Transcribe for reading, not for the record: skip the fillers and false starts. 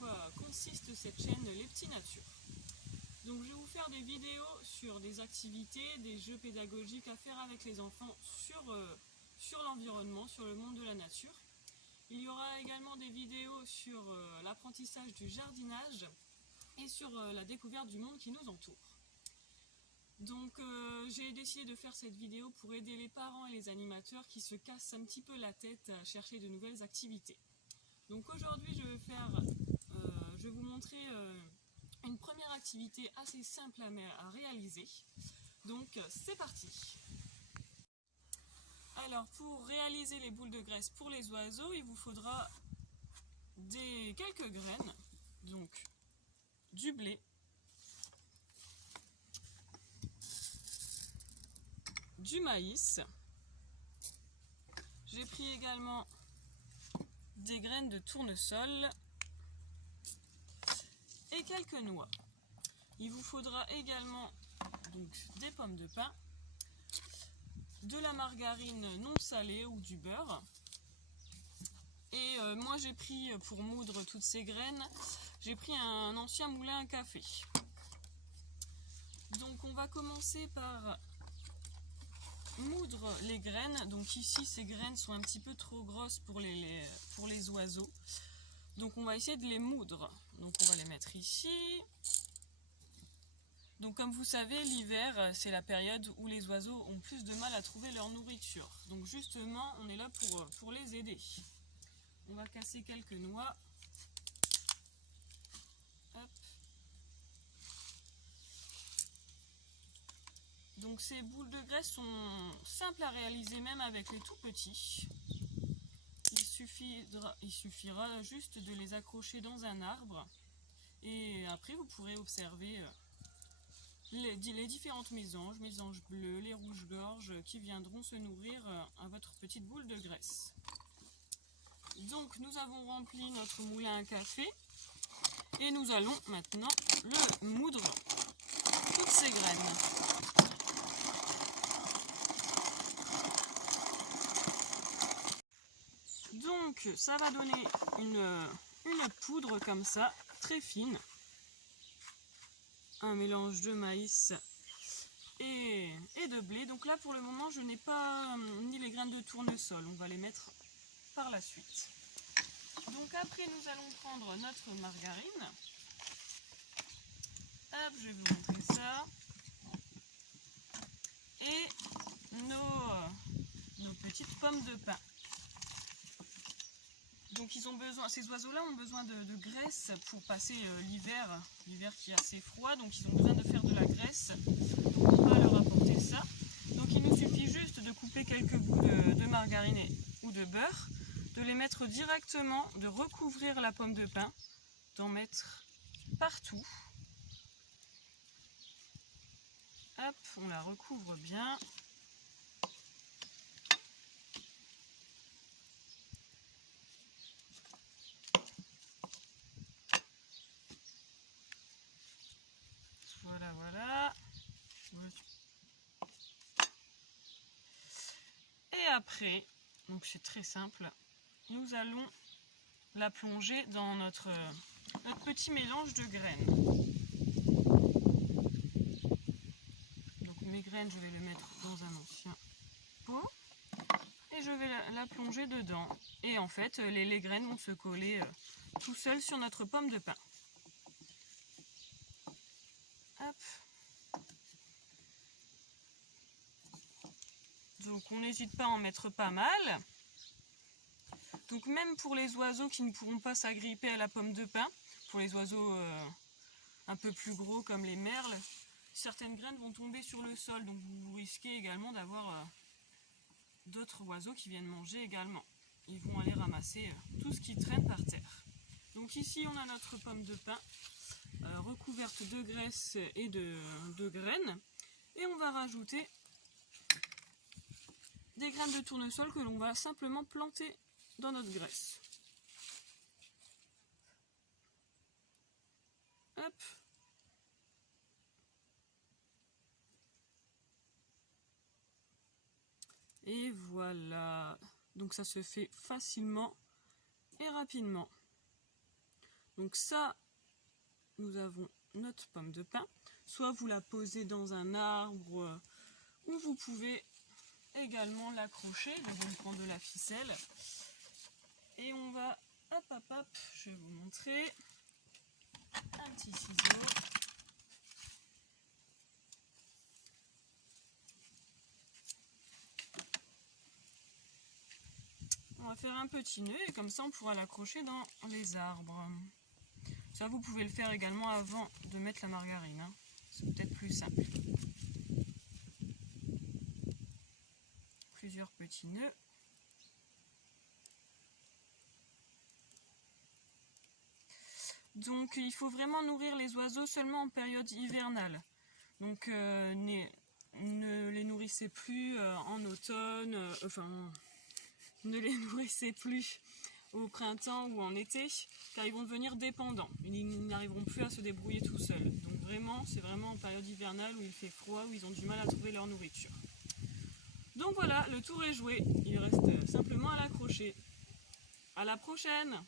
quoi consiste cette chaîne Les Petits Natures. Donc je vais vous faire des vidéos sur des activités, des jeux pédagogiques à faire avec les enfants sur l'environnement, sur le monde de la nature. Il y aura également des vidéos sur l'apprentissage du jardinage et sur la découverte du monde qui nous entoure. Donc j'ai décidé de faire cette vidéo pour aider les parents et les animateurs qui se cassent un petit peu la tête à chercher de nouvelles activités. Donc aujourd'hui je vais vous montrer une première activité assez simple à réaliser. Donc c'est parti. Alors pour réaliser les boules de graisse pour les oiseaux, il vous faudra quelques graines, donc du blé, du maïs. J'ai pris également des graines de tournesol et quelques noix. Il vous faudra également donc des pommes de pin, de la margarine non salée ou du beurre. Et moi j'ai pris, pour moudre toutes ces graines, j'ai pris un ancien moulin à café. Donc on va commencer par moudre les graines. Donc ici ces graines sont un petit peu trop grosses pour les oiseaux. Donc on va essayer de les moudre. Donc on va les mettre ici. Donc comme vous savez, l'hiver c'est la période où les oiseaux ont plus de mal à trouver leur nourriture. Donc justement on est là pour les aider. On va casser quelques noix. Hop. Donc ces boules de graisse sont simples à réaliser même avec les tout petits. Il suffira juste de les accrocher dans un arbre et après vous pourrez observer les différentes mésanges bleues, les rouges-gorges qui viendront se nourrir à votre petite boule de graisse. Donc nous avons rempli notre moulin à café et nous allons maintenant le moudre toutes ces graines. Donc ça va donner une poudre comme ça, très fine. Un mélange de maïs et de blé. Donc là pour le moment je n'ai pas ni les graines de tournesol, on va les mettre par la suite. Donc après nous allons prendre notre margarine. Hop, je vais vous montrer ça. Et nos petites pommes de pin. Donc ces oiseaux-là ont besoin de graisse pour passer l'hiver qui est assez froid, donc ils ont besoin de faire de la graisse. Donc on va leur apporter ça. Donc il nous suffit juste de couper quelques bouts de margarine ou de beurre, de les mettre directement, de recouvrir la pomme de pin, d'en mettre partout. Hop, on la recouvre bien. Voilà. Et après, donc c'est très simple, nous allons la plonger dans notre petit mélange de graines. Donc mes graines, je vais les mettre dans un ancien pot et je vais la plonger dedans. Et en fait, les graines vont se coller tout seules sur notre pomme de pin. Hop. Donc on n'hésite pas à en mettre pas mal. Donc même pour les oiseaux qui ne pourront pas s'agripper à la pomme de pin, pour les oiseaux un peu plus gros comme les merles, certaines graines vont tomber sur le sol. Donc vous risquez également d'avoir d'autres oiseaux qui viennent manger également. Ils vont aller ramasser tout ce qui traîne par terre. Donc ici on a notre pomme de pin recouverte de graisse et de graines. Et on va rajouter des graines de tournesol que l'on va simplement planter dans notre graisse. Hop. Et voilà. Donc ça se fait facilement et rapidement. Donc ça, nous avons notre pomme de pin. Soit vous la posez dans un arbre, ou vous pouvez également l'accrocher. Donc on prend de la ficelle. Et on va, hop, je vais vous montrer. Un petit ciseau. On va faire un petit nœud et comme ça on pourra l'accrocher dans les arbres. Ça vous pouvez le faire également avant de mettre la margarine, hein. C'est peut-être plus simple. Plusieurs petits nœuds. Donc il faut vraiment nourrir les oiseaux seulement en période hivernale. Donc ne les nourrissez plus en automne, ne les nourrissez plus au printemps ou en été, car ils vont devenir dépendants. Ils n'arriveront plus à se débrouiller tout seuls. Donc vraiment, c'est vraiment en période hivernale où il fait froid, où ils ont du mal à trouver leur nourriture. Donc voilà, le tour est joué. Il reste simplement à l'accrocher. À la prochaine!